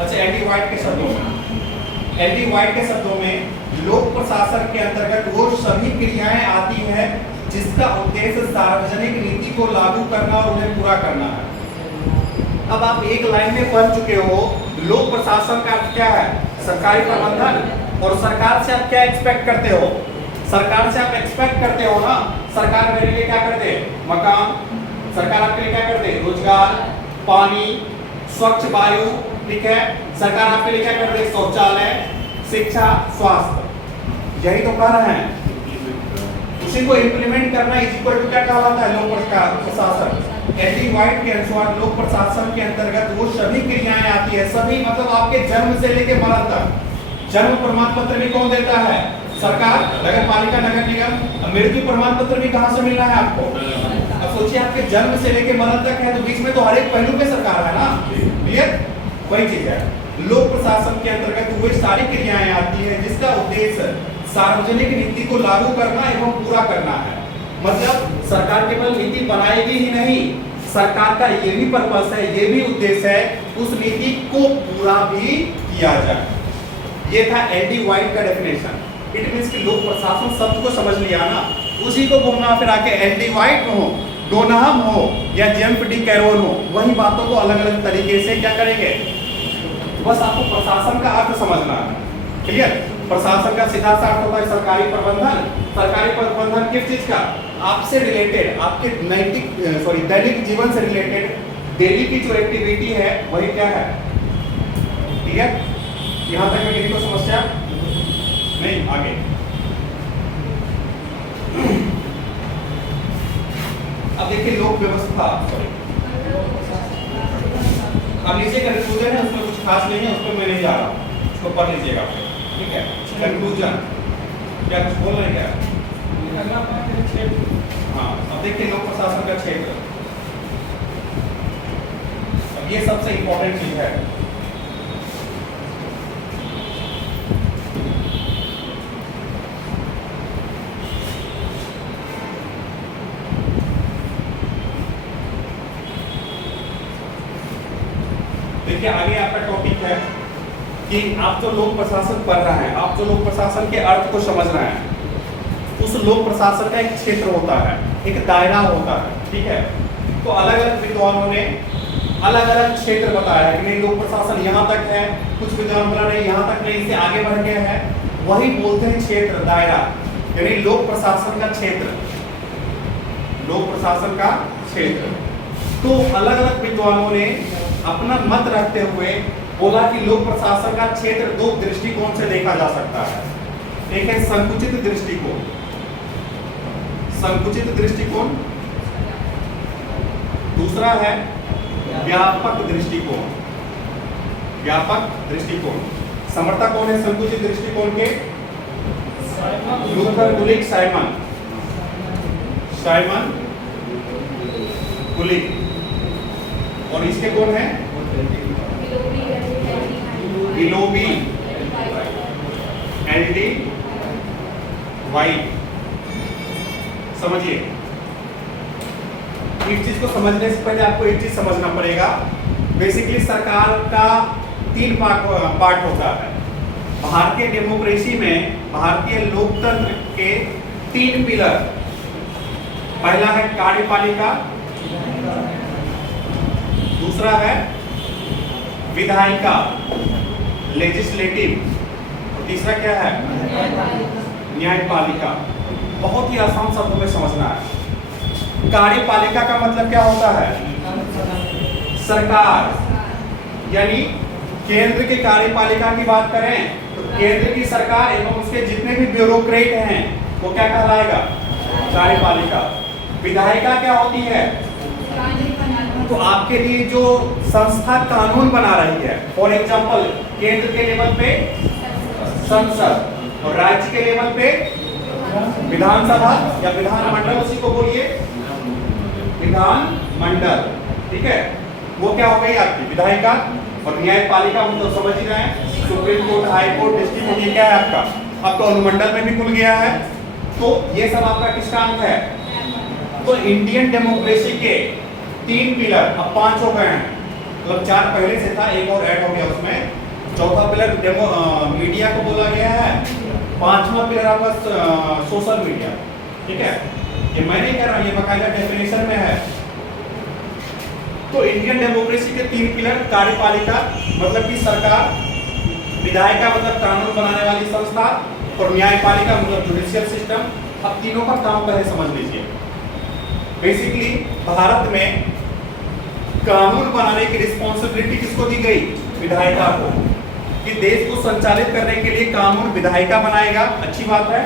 अच्छा एल डी वाइट के शब्दों में लोक प्रशासन के अंतर्गत वो सभी क्रियाएं आती हैं जिसका उद्देश्य सार्वजनिक नीति को लागू करना और उन्हें पूरा करना है। अब आप एक लाइन में पढ़ चुके हो, लोक प्रशासन का अर्थ क्या है? सरकारी प्रबंधन। और सरकार से आप क्या एक्सपेक्ट करते हो? सरकार से आप एक्सपेक्ट करते हो ना, सरकार मेरे लिए क्या कर दे? मकान। सरकार आपके लिए क्या कर दे? रोजगार, पानी, स्वच्छ वायु, ठीक है? सरकार आपके लिए क्या कर दे? शौचालय, शिक्षा, स्वास्थ्य। यही तो कह रहे हैं, उसी को इम्प्लीमेंट करना इज इक्वल टू क्या कहलाता है? लोक प्रशासन। एल.डी. वाइट के अनुसार लोक प्रशासन के अंतर्गत वो सभी क्रियाएं आती है, सभी मतलब आपके जन्म से लेके मरण तक। जन्म प्रमाण पत्र भी कौन देता है? सरकार, नगर पालिका, नगर निगम। मृत्यु प्रमाण पत्र भी कहां से मिल रहा है आपको? अब सोचिए आपके जन्म से लेके मरण तक है, तो बीच में तो हर एक पहलू पे सरकार है ना, क्लियर? वही चीज है, लोक प्रशासन के अंतर्गत वो सारी क्रियाएं आती है जिसका उद्देश्य सार्वजनिक नीति को लागू करना एवं पूरा करना है। मतलब सरकार केवल नीति बनाएगी ही नहीं, सरकार का ये भी पर्पस है, ये भी उद्देश्य है उस नीति को पूरा भी किया जाए। ये था एल.डी. वाइट का डेफिनेशन। इट मींस कि लोक प्रशासन शब्द को समझ लिया ना, उसी को घुमा फिरा के एल.डी. वाइट हो, डोनाहम हो या जेम्स डी कैरोल हो, वही बातों को अलग अलग तरीके से क्या करेंगे? बस आपको प्रशासन का अर्थ समझना है, क्लियर? प्रशासन का सीधा सा अर्थ होता है सरकारी प्रबंधन। सरकारी प्रबंधन किस चीज का? आपसे रिलेटेड, आपके दैनिक जीवन से रिलेटेड डेली की जो एक्टिविटी है वही क्या है, ठीक है? यहाँ तक में किसी को समस्या नहीं? आगे अब देखिए लोक व्यवस्था, अब नीचे कंक्लूजन है, उसमें कुछ खास नहीं है, उसको मैं नहीं जा रहा, उसको पढ़ लीजिएगा, ठीक है? कंक्लूजन क्या कुछ बोल रहे हैं क्या? हाँ, अब देखिए लोक प्रशासन का क्षेत्र, अब ये सबसे इंपॉर्टेंट चीज है। देखिए आगे आपका टॉपिक है कि आप जो लोक प्रशासन पढ़ रहे हैं, आप जो लोक प्रशासन के अर्थ को समझ रहे हैं, उस लोक प्रशासन का एक क्षेत्र होता है, एक दायरा होता है, ठीक है? तो अलग अलग विद्वानों ने अलग अलग क्षेत्र बताया है कि नहीं लोक प्रशासन यहाँ तक है, कुछ विद्वान बोला नहीं यहाँ तक नहीं, इससे आगे बढ़ गया है, वही बोलते हैं क्षेत्र, दायरा, यानी लोक प्रशासन का क्षेत्र, लोक प्रशासन का क्षेत्र। तो अलग अलग विद्वानों ने अपना मत रखते हुए बोला कि लोक प्रशासन का क्षेत्र दो दृष्टिकोण से देखा जा सकता है। एक है संकुचित दृष्टिकोण, संकुचित दृष्टिकोण, दूसरा है व्यापक दृष्टिकोण, व्यापक दृष्टिकोण। समर्था कौन है संकुचित दृष्टिकोण के? लूथर गुलिक साइमन, साइमन गुलिक। और इसके कौन है? Willoughby, LD. वाइट। समझिए, इस चीज को समझने से पहले आपको एक चीज समझना पड़ेगा बेसिकली सरकार का 3 पार्ट होता है। भारतीय डेमोक्रेसी में भारतीय लोकतंत्र के 3 पिलर, पहला है कार्यपालिका, दूसरा है विधायिका लेजिस्लेटिव, और तीसरा क्या है न्यायपालिका। बहुत ही आसान शब्दों में समझना है। कार्यपालिका का मतलब क्या होता है? सरकार, यानी केंद्र की कार्यपालिका की बात करें तो केंद्र की सरकार एवं उसके जितने भी ब्यूरोक्रेट हैं वो क्या कहलाएगा? कार्यपालिका। विधायिका क्या होती है? तो आपके लिए जो संस्था कानून बना रही है, फॉर एग्जांपल केंद्र के लेवल पे संसद और राज्य के लेवल पे विधानसभा या विधानमंडल, उसी को बोलिए विधानमंडल, ठीक है। वो क्या हो गई आपकी विधायिका। और न्यायपालिका मतलब समझ ही रहे हैं, supreme court, high court, district court, ये क्या है आपका? अब तो अनुमंडल में भी खुल गया है। तो ये सब आपका किसका अंग है? तो इंडियन डेमोक्रेसी के 3 पिलर अब 5 हो गए हैं, मतलब 4 पहले से था, एक और ऐड हो गया उसमें। चौथा पिलर मीडिया को बोला गया है, 5वां पिलर आपका सोशल मीडिया, ठीक है। ये मैं नहीं कह रहा, ये बकायदा डेफिनेशन में है। तो इंडियन डेमोक्रेसी के 3 पिलर, कार्यपालिका मतलब कि सरकार, विधायिका मतलब कानून बनाने वाली संस्था, और न्यायपालिका मतलब जुडिशियल सिस्टम। अब तीनों का काम पहले समझ लीजिए। बेसिकली भारत में कानून बनाने की रिस्पॉन्सिबिलिटी किसको दी गई? विधायिका को, कि देश को संचालित करने के लिए कानून विधायिका बनाएगा, अच्छी बात है।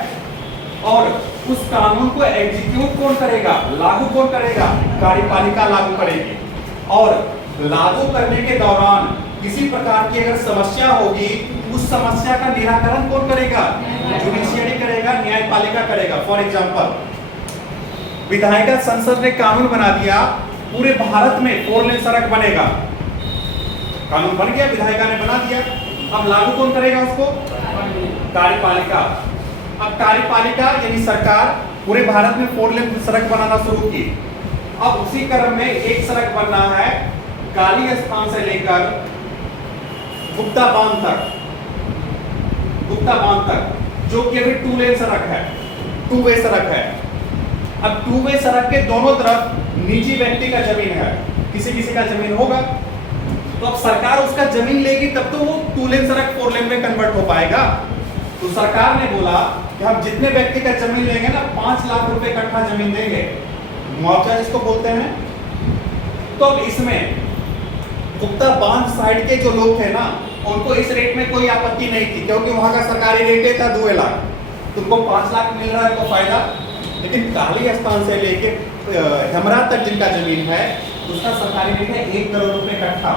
और उस कानून को एग्जीक्यूट कौन करेगा? लागू कौन करेगा? कार्यपालिका लागू करेगी। और लागू करने के दौरान किसी प्रकार की अगर समस्या होगी, उस समस्या का निराकरण कौन करेगा? जुडिशियरी करेगा, न्यायपालिका करेगा। फॉर एग्जांपल विधायिका संसद ने कानून बना दिया, पूरे भारत में 4 लेन सड़क बनेगा, कानून बन गया, विधायिका ने बना दिया। अब लागू कौन करेगा उसको? कार्यपालिका। अब कार्यपालिका यानी सरकार पूरे भारत में 4 लेन सड़क बनाना शुरू की। अब उसी क्रम में एक सड़क बनना है काली स्थान से लेकर गुप्ता बांध तक, जो कि अभी 2 लेन सड़क है, 2 वे सड़क है। अब 2 वे सड़क के दोनों तरफ निजी व्यक्ति का जमीन है, किसी किसी का जमीन होगा। तो अब सरकार उसका जमीन लेगी, तब तो वो 2 लेन सड़क 4 लेन में कन्वर्ट हो पाएगा। तो सरकार ने बोला कि हम जितने व्यक्ति का जमीन लेंगे ना, 5 लाख रुपए कट्ठा जमीन देंगे, मुआवजा जिसको बोलते हैं। तो अब इसमें गुप्ता बांध साइड के जो लोग थे ना, उनको इस रेट में कोई आपत्ति नहीं थी, क्योंकि वहां का सरकारी रेट था 2 लाख, तुमको 5 लाख मिल रहा है तो फायदा। लेकिन काली स्थान से लेके हेमरा तक जिनका जमीन है, उसका सरकारी रेट है 1 करोड़ रुपए कट्ठा।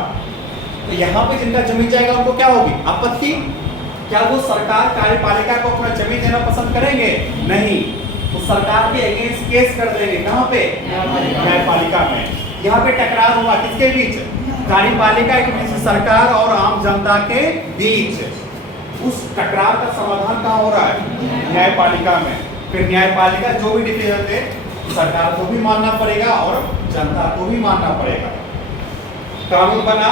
तो यहाँ पे जिनका जमीन जाएगा उनको क्या होगी? आपत्ति। क्या वो सरकार कार्यपालिका को अपना जमीन देना पसंद करेंगे? नहीं, तो सरकार के अगेंस्ट केस कर देंगे। कहाँ पे? न्यायपालिका में। यहाँ पे टकराव हुआ किसके बीच? कार्यपालिका के बीच, सरकार और आम जनता के बीच। उस टकराव का समाधान कहाँ हो रहा है? न्यायपालिका में। फिर न्यायपालिका जो भी डिसीजन दे, सरकार को भी मानना पड़ेगा और जनता को भी मानना पड़ेगा। कानून बना,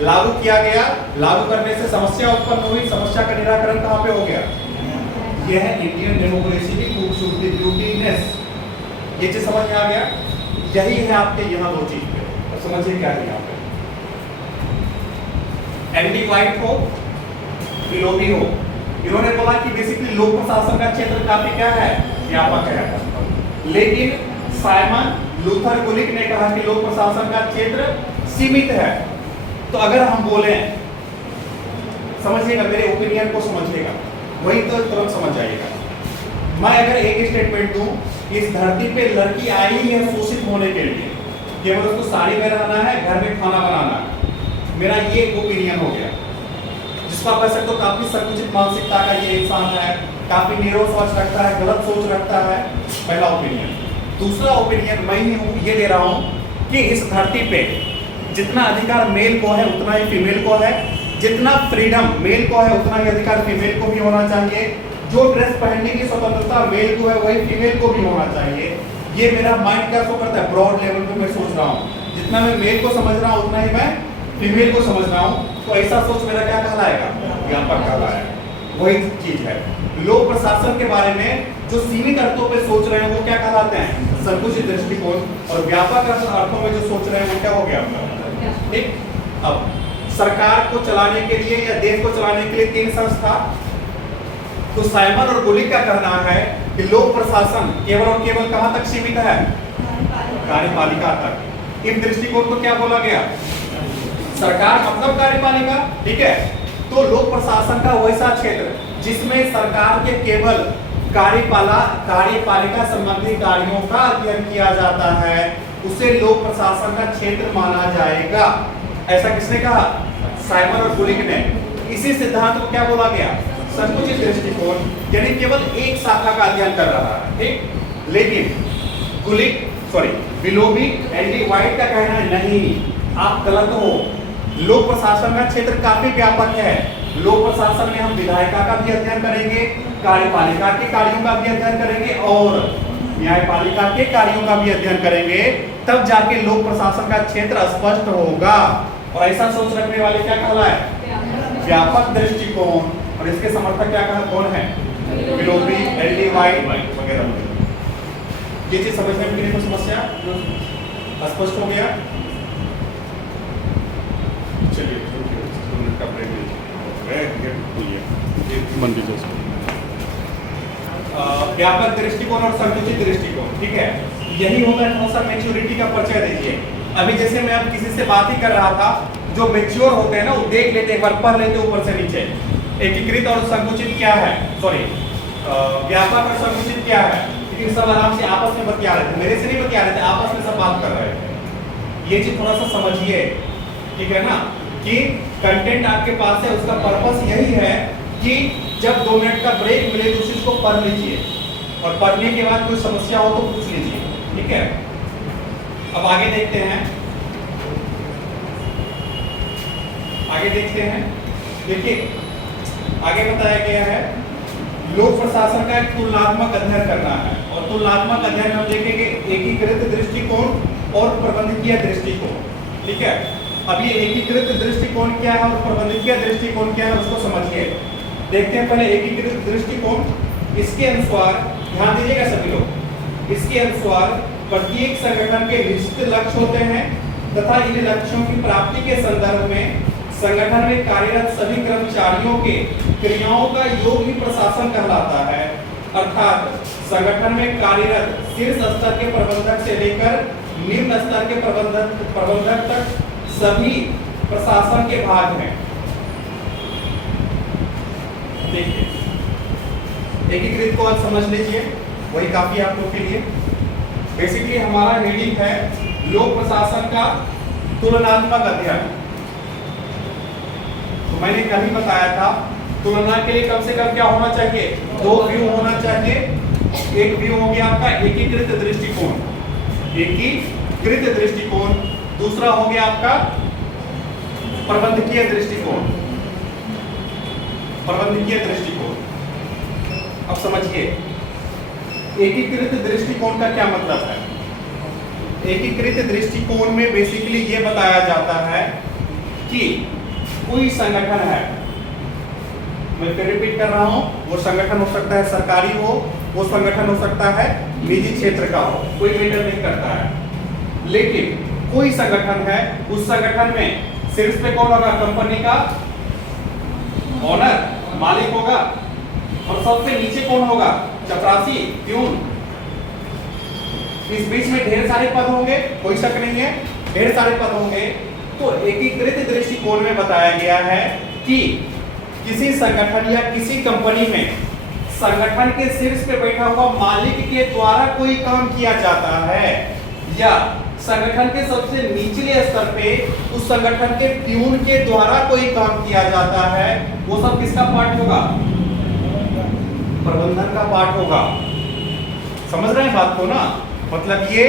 लागू किया गया, लागू करने से समस्या उत्पन्न हुई, समस्या का निराकरण कहाँ पे हो गया? यह है इंडियन डेमोक्रेसी की खूबसूरती, ब्यूटीनेस। ये चीज समझ में आ गया? यही है आपके यहाँ 2 चीज पे। तो समझिए क्या है यहाँ पे। एंडी वाइट हो, फिलोबी हो, इन्होंने बोला कि बेसिकली लोक प्रशासन का क्षेत्र काफी क्या है? व्यापक है। लेकिन साइमन लूथर गुलिक ने कहा कि लोक प्रशासन का क्षेत्र सीमित है। तो अगर हम बोले, समझिएगा, मेरे ओपिनियन को समझिएगा, वही तो तुरंत समझ जाइएगा। मैं अगर एक स्टेटमेंट दूं, इस धरती पे लड़की आई है शोषित होने के लिए, केवल उसको साड़ी में रहना है, घर में खाना बनाना है, मेरा ये ओपिनियन हो गया। जिसको आप कह सकते हो काफी संकुचित मानसिकता का ये इंसान है, काफी नीरो सोच रखता है, गलत सोच रखता है, पहला ओपिनियन। दूसरा ओपिनियन मैं ही हूँ, ये दे रहा हूँ कि इस धरती पे जितना अधिकार मेल को है उतना ही फीमेल को है, जितना फ्रीडम मेल को है उतना ही अधिकार फीमेल को भी होना चाहिए, जो ड्रेस पहनने की स्वतंत्रता मेल को है वही फीमेल को भी होना चाहिए। ये मेरा माइंड क्या शो करता है? ब्रॉड लेवल पे मैं सोच रहा हूँ, जितना मैं मेल को समझ रहा हूँ उतना ही मैं फीमेल को समझ रहा हूं, तो ऐसा सोच मेरा क्या कहलाएगा? व्यापक कहलाएगा। वही चीज है, लोक प्रशासन के बारे में जो सीमित अर्थों पे सोच रहे हैं वो क्या कहलाते हैं? संकुचित दृष्टिकोण। और व्यापक अर्थों में जो सोच रहे हैं वो क्या हो गया? ठीक। अब सरकार को चलाने के लिए या देश को चलाने के लिए 3 संस्था, तो साइमन और गुलिक का कहना है कि लोक प्रशासन केवल और केवल कहां तक सीमित है? कार्यपालिका तक। इस दृष्टिकोण को क्या बोला गया? सरकार मतलब कार्यपालिका, ठीक है। तो लोक प्रशासन का वैसा क्षेत्र जिसमें सरकार के केवल कार्यपालिका संबंधी कार्यों का अध्ययन किया जाता है, उसे लोक प्रशासन का क्षेत्र माना जाएगा। ऐसा किसने कहा? साइमन और गुलिक ने। इसी सिद्धांत को क्या बोला गया? संकुचित दृष्टिकोण, यानी केवल एक शाखा का अध्ययन कर रहा है, ठीक। लेकिन विलोबी, एंडी व्हाइट का कहना है नहीं, आप गलत हो। लोक प्रशासन का क्षेत्र काफी व्यापक है। लोक प्रशासन में हम विधायिका का भी अध्ययन करेंगे, कार्यपालिका के कार्यों का भी अध्ययन करेंगे और न्यायपालिका के कार्यों का भी अध्ययन करेंगे, तब जाके लोक प्रशासन का क्षेत्र स्पष्ट होगा। और ऐसा सोच रखने वाले क्या कहलाए? व्यापक दृष्टिकोण। और इसके समर्थक क्या कहा? कौन है? Willoughby, LD. व्हाइट वगैरह। ये चीज समझने में कोई समस्या? स्पष्ट हो गया? चलिए व्यापक दृष्टिकोण और संकुचित दृष्टिकोण, ठीक है। यही होता है। थोड़ा सा मैच्योरिटी का परिचय दीजिए। अभी जैसे मैं अब किसी से बात ही कर रहा था, जो मैच्योर होते हैं ना, वो देख लेते, एक बार पढ़ लेते ऊपर से नीचे। एकीकृत और संकुचित क्या है? व्यापक और संकुचित क्या है? लेकिन सब आराम से आपस में बतिया रहे थे, मेरे से नहीं बतिया रहे थे, आपस में सब बात कर रहे थे। ये चीज थोड़ा सा समझिए, ठीक है ना, कि कंटेंट आपके पास है, उसका पर्पस यही है कि जब 2 मिनट का ब्रेक मिले तो उस चीज को पढ़ लीजिए और पढ़ने के बाद कोई समस्या हो तो पूछ लीजिए, ठीक है। अब आगे देखते हैं, देखिए आगे बताया गया है लोक प्रशासन का एक तुलनात्मक अध्ययन करना है। और तुलनात्मक अध्ययन हम देखेंगे एकीकृत दृष्टिकोण और प्रबंधकीय दृष्टिकोण, ठीक है। अब ये एकीकृत दृष्टिकोण क्या है और प्रबंधकीय दृष्टिकोण क्या है उसको समझिए। देखते हैं पहले एकीकृत दृष्टिकोण। इसके अनुसार ध्यान दीजिएगा सभी लोग, इसके अनुसार प्रत्येक संगठन के निश्चित लक्ष्य होते हैं तथा इन लक्ष्यों की प्राप्ति के संदर्भ में संगठन में कार्यरत सभी कर्मचारियों के क्रियाओं का योग ही प्रशासन कहलाता है। अर्थात संगठन में कार्यरत शीर्ष स्तर के प्रबंधक से लेकर निम्न स्तर के प्रबंधक तक सभी प्रशासन के भाग हैं। देखिए एकीकृत को आज समझ लीजिए, वही काफी आप लोग के लिए। बेसिकली हमारा हेडिंग है लोक प्रशासन का तुलनात्मक अध्ययन। तो मैंने कल ही बताया था तुलना के लिए कम से कम क्या होना चाहिए? 2 व्यू होना चाहिए। एक व्यू हो गया आपका एकीकृत दृष्टिकोण, एकीकृत दृष्टिकोण। दूसरा हो गया आपका प्रबंधकीय दृष्टिकोण, प्रबंधकीय दृष्टिकोण। अब समझिए एकीकृत दृष्टिकोण का क्या मतलब है। एकीकृत दृष्टिकोण में बेसिकली ये बताया जाता है कि कोई संगठन है, मैं फिर रिपीट कर रहा हूं, वो संगठन हो सकता है सरकारी हो, वो संगठन हो सकता है निजी क्षेत्र का हो, कोई मैटर नहीं करता है। लेकिन कोई संगठन है, उस संगठन में शीर्ष पे कौन होगा? कंपनी का ओनर, मालिक होगा। और सबसे नीचे कौन होगा? चपरासी, प्यून। इस बीच में ढेर सारे पद होंगे, कोई शक नहीं है, ढेर सारे पद होंगे। तो एकीकृत दृष्टिकोण में बताया गया है कि किसी संगठन या किसी कंपनी में संगठन के शीर्ष पे बैठा हुआ मालिक के द्वारा कोई काम किया जाता है, या संगठन के सबसे निचले स्तर पे उस संगठन के प्यून के द्वारा कोई काम किया जाता है, वो सब किसका पार्ट होगा? प्रबंधन का पार्ट होगा। समझ रहे हैं बात को ना? मतलब ये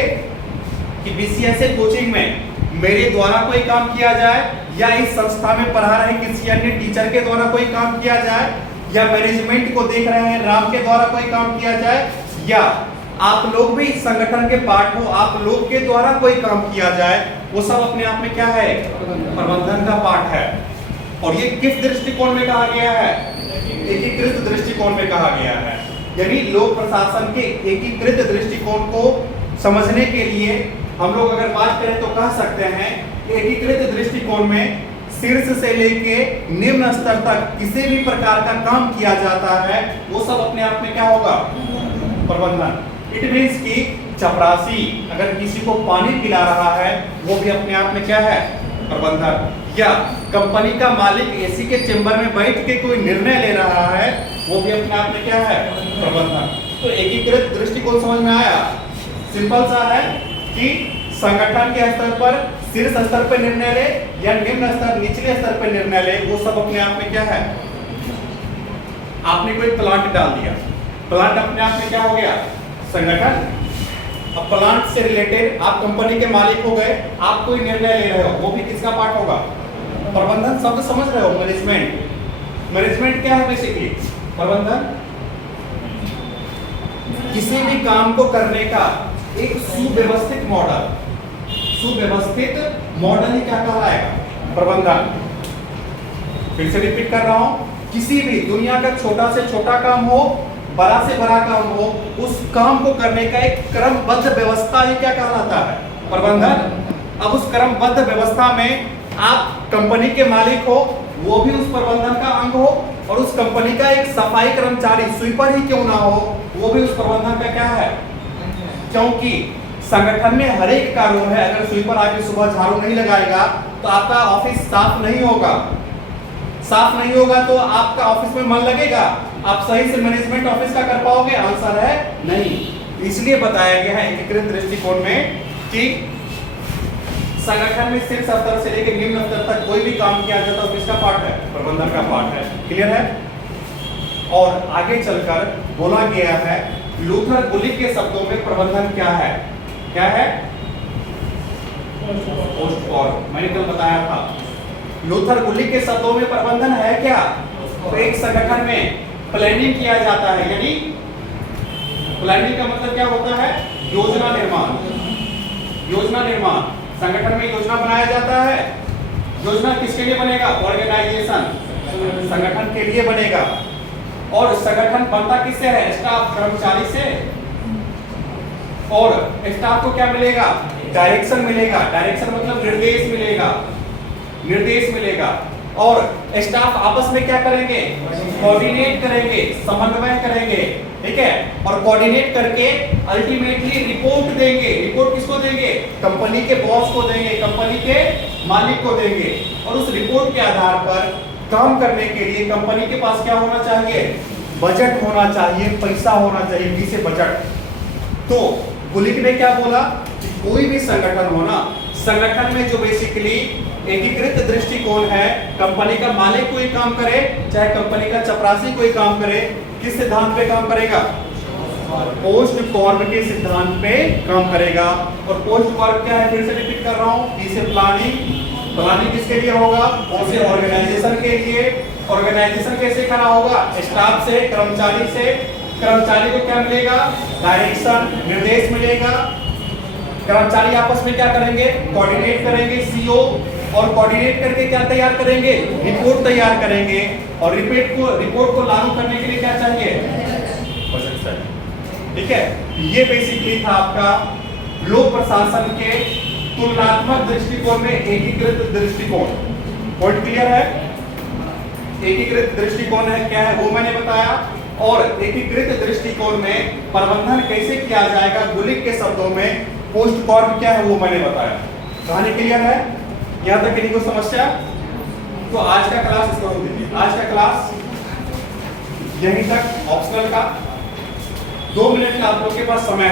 कि बीसीएसए कोचिंग में मेरे द्वारा कोई काम किया जाए, या इस संस्था में पढ़ा रहे किसी अन्य टीचर के द्वारा कोई काम किया जाए, या मैनेजमेंट को देख रहे हैं राम के द्वारा कोई काम किया जाए, या आप लोग भी इस संगठन के पार्ट हो, आप लोग के द्वारा कोई काम किया जाए, वो सब अपने आप में क्या है? प्रबंधन का पार्ट है। और ये किस दृष्टिकोण में कहा गया है? एकीकृत दृष्टिकोण में कहा गया है। यानी लोक प्रशासन के एकीकृत दृष्टिकोण को समझने के लिए हम लोग अगर बात करें तो कह सकते हैं एकीकृत दृष्टिकोण में शीर्ष से लेके निम्न स्तर तक किसी भी प्रकार का काम किया जाता है, वो सब अपने आप में क्या होगा? प्रबंधन। इट मीन्स कि चपरासी अगर किसी को पानी पिला रहा है, वो भी अपने आप में क्या है? प्रबंधन। या कंपनी का मालिक एसी के चेंबर में बैठ के कोई निर्णय ले रहा है, वो भी अपने आप में क्या है? प्रबंधन। तो एकीकृत दृष्टिकोण समझ में आया? सिंपल सा है कि संगठन के स्तर पर शीर्ष स्तर पर निर्णय ले या निम्न स्तर निचले स्तर पर निर्णय ले, वो सब अपने आप में क्या है? आपने कोई प्लांट डाल दिया, प्लांट अपने आप में क्या हो गया? संगठन। अब प्लांट से रिलेटेड आप कंपनी के मालिक हो गए, आप कोई निर्णय ले रहे हो, वो भी किसका पार्ट होगा? प्रबंधन। शब्द समझ रहे हो? मैनेजमेंट। मैनेजमेंट क्या है? बेसिकली प्रबंधन किसी भी काम को करने का एक सुव्यवस्थित मॉडल, सुव्यवस्थित मॉडल ही क्या कहलाएगा? प्रबंधन। फिर से रिपीट कर रहा हूं, किसी भी दुनिया का छोटा से छोटा काम हो, बड़ा से बड़ा काम हो, उस काम को करने का एक क्रमबद्ध व्यवस्था ही क्या कहलाता है? प्रबंधन। अब उस क्रमबद्ध व्यवस्था में आप कंपनी के मालिक हो, वो भी उस प्रबंधन का अंग हो, और उस कंपनी का एक सफाई कर्मचारी स्वीपर ही क्यों ना हो, वो भी उस प्रबंधन का क्या है? क्योंकि संगठन में हर एक का रूम है, अगर स्वीपर आके सुबह झाड़ू नहीं लगाएगा तो आपका ऑफिस साफ नहीं होगा। साफ नहीं होगा तो आपका ऑफिस में मन लगेगा? आप सही से मैनेजमेंट ऑफिस का कर पाओगे? आंसर है नहीं। इसलिए बताया गया है एकीकृत दृष्टिकोण में कि संगठन में शीर्ष स्तर से लेकर निम्न स्तर तक कोई भी काम किया जाता है, किसका पार्ट है? प्रबंधन का पार्ट है। क्लियर है? और आगे चलकर बोला गया है लूथर गुलिक के शब्दों में प्रबंधन क्या है? क्या है? Post Corp. मैंने कल बताया था लूथर गुलिक के शब्दों में प्रबंधन है क्या? तो एक संगठन में प्लानिंग किया जाता है, यानी प्लानिंग का मतलब क्या होता है? योजना निर्माण। योजना निर्माण। संगठन में योजना बनाया जाता है। योजना किसके लिए बनेगा? ऑर्गेनाइजेशन, संगठन के लिए बनेगा। और संगठन बनता किससे है? स्टाफ, कर्मचारी से। और स्टाफ को क्या मिलेगा? डायरेक्शन मिलेगा। डायरेक्शन मतलब निर्देश मिलेगा। निर्देश मिलेगा। और स्टाफ आपस में क्या करेंगे? कोऑर्डिनेट करेंगे, समन्वय करेंगे। ठीक है? और कोऑर्डिनेट करके अल्टीमेटली रिपोर्ट देंगे। रिपोर्ट किसको देंगे? कंपनी के बॉस को देंगे, कंपनी के मालिक को देंगे। और उस रिपोर्ट के आधार पर काम करने के लिए कंपनी के पास क्या होना चाहिए? बजट होना चाहिए, पैसा होना चाहिए, किसे बजट। तो गुलिक ने क्या बोला कि कोई भी संगठन हो ना, संगठन में जो बेसिकली एकीकृत दृष्टिकोण है, कंपनी का मालिक कोई काम करे चाहे कंपनी का चपरासी कोई काम करे, किस सिद्धांत पे काम करेगा? पोस्ट कॉर्प के सिद्धांत पे काम करेगा। और पोस्ट कॉर्प क्या है? फिर से रिपीट कर रहा हूं, पी से प्लानिंग। प्लानिंग किसके लिए होगा? और से ऑर्गेनाइजेशन के लिए। ऑर्गेनाइजेशन कैसे खड़ा होगा? स्टाफ से, कर्मचारी से। कर्मचारी को क्या मिलेगा? डायरेक्शन, निर्देश मिलेगा। कर्मचारी आपस में क्या करेंगे? कोऑर्डिनेट करेंगे, सीओ। और कोऑर्डिनेट करके क्या तैयार करेंगे? रिपोर्ट तैयार करेंगे। और रिपोर्ट को लागू करने के लिए क्या चाहिए? बजट चाहिए। ठीक है? ये बेसिकली था आपका लोक प्रशासन के तुलनात्मक दृष्टिकोण में एकीकृत दृष्टिकोण। पॉइंट क्लियर है? एकीकृत दृष्टिकोण है क्या है वो मैंने बताया, और एकीकृत दृष्टिकोण में प्रबंधन कैसे किया जाएगा गुलिक के शब्दों में पोस्ट कॉर्प क्या है वो मैंने बताया। कहानी क्लियर है? यहाँ तक किसी को समस्या? तो आज का क्लास इसको रोक दीजिए। आज का क्लास यहीं तक, ऑप्शनल का 2 मिनट का आप लोग के पास समय है।